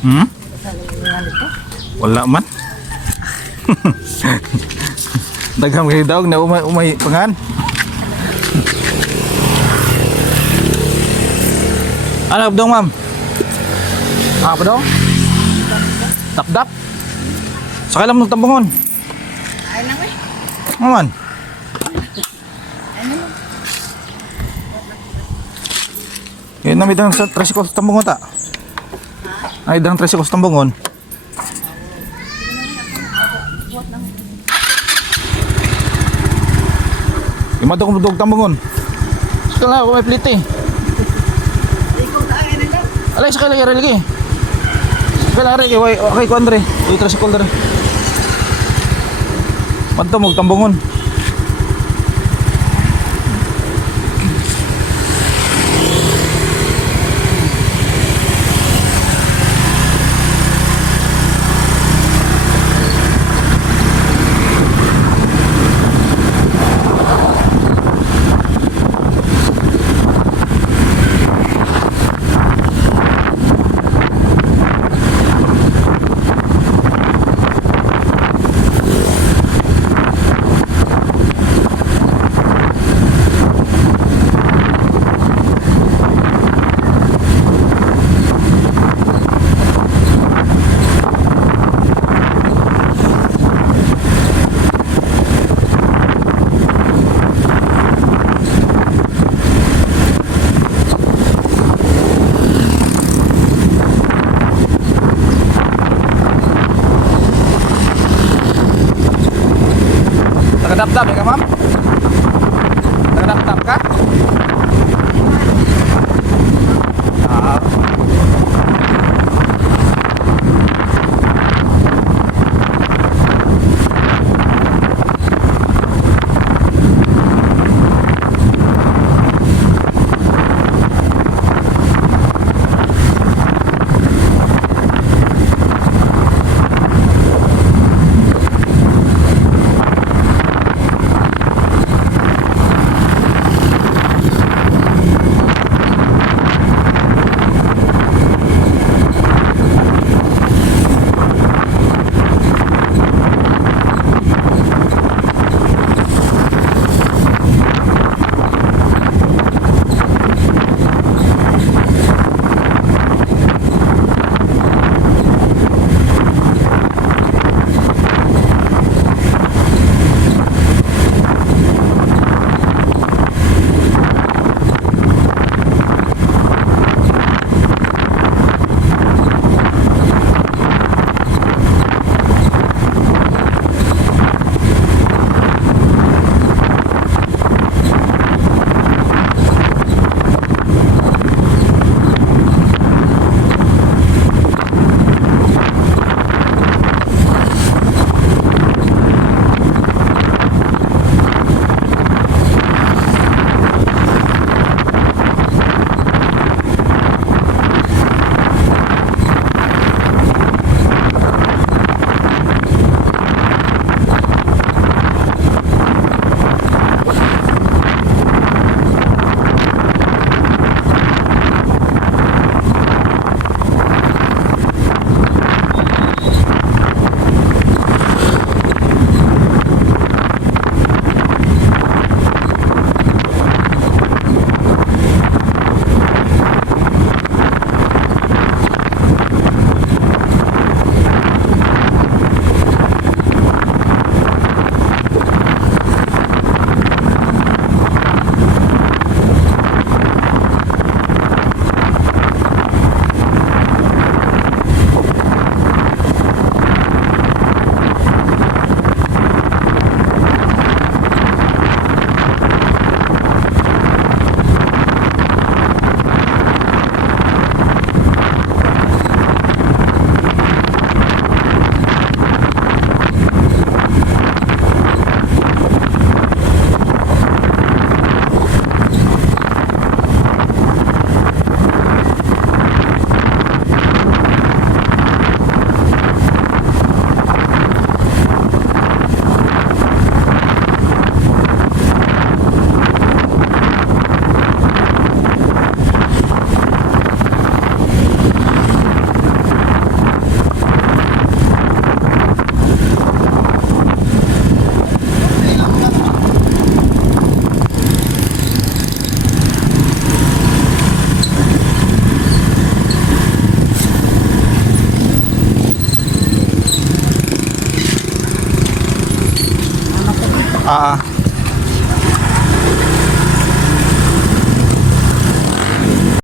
Hmm? Wala man. Daghang kay daog na umay pangan. Ano dong ma'am? Apa dong? Tapdap. Sakay lang ng tambungon. Ay lang eh. Maman. Ano? Yan na may dang sa tricycle sa tambungon ta. Ay dang tricycle sa tambungon. Imado ko dog tambungon. Sakay lang ako may plite. Ikaw sa akin lang. Alay sakay lang lagi. Sakay lang rin kay ko Andre. Uy tricycle dere. Manto mo tambungon. Nakadap-dap ya ka ma'am? Nakadap-dap ka? Ah. Ah,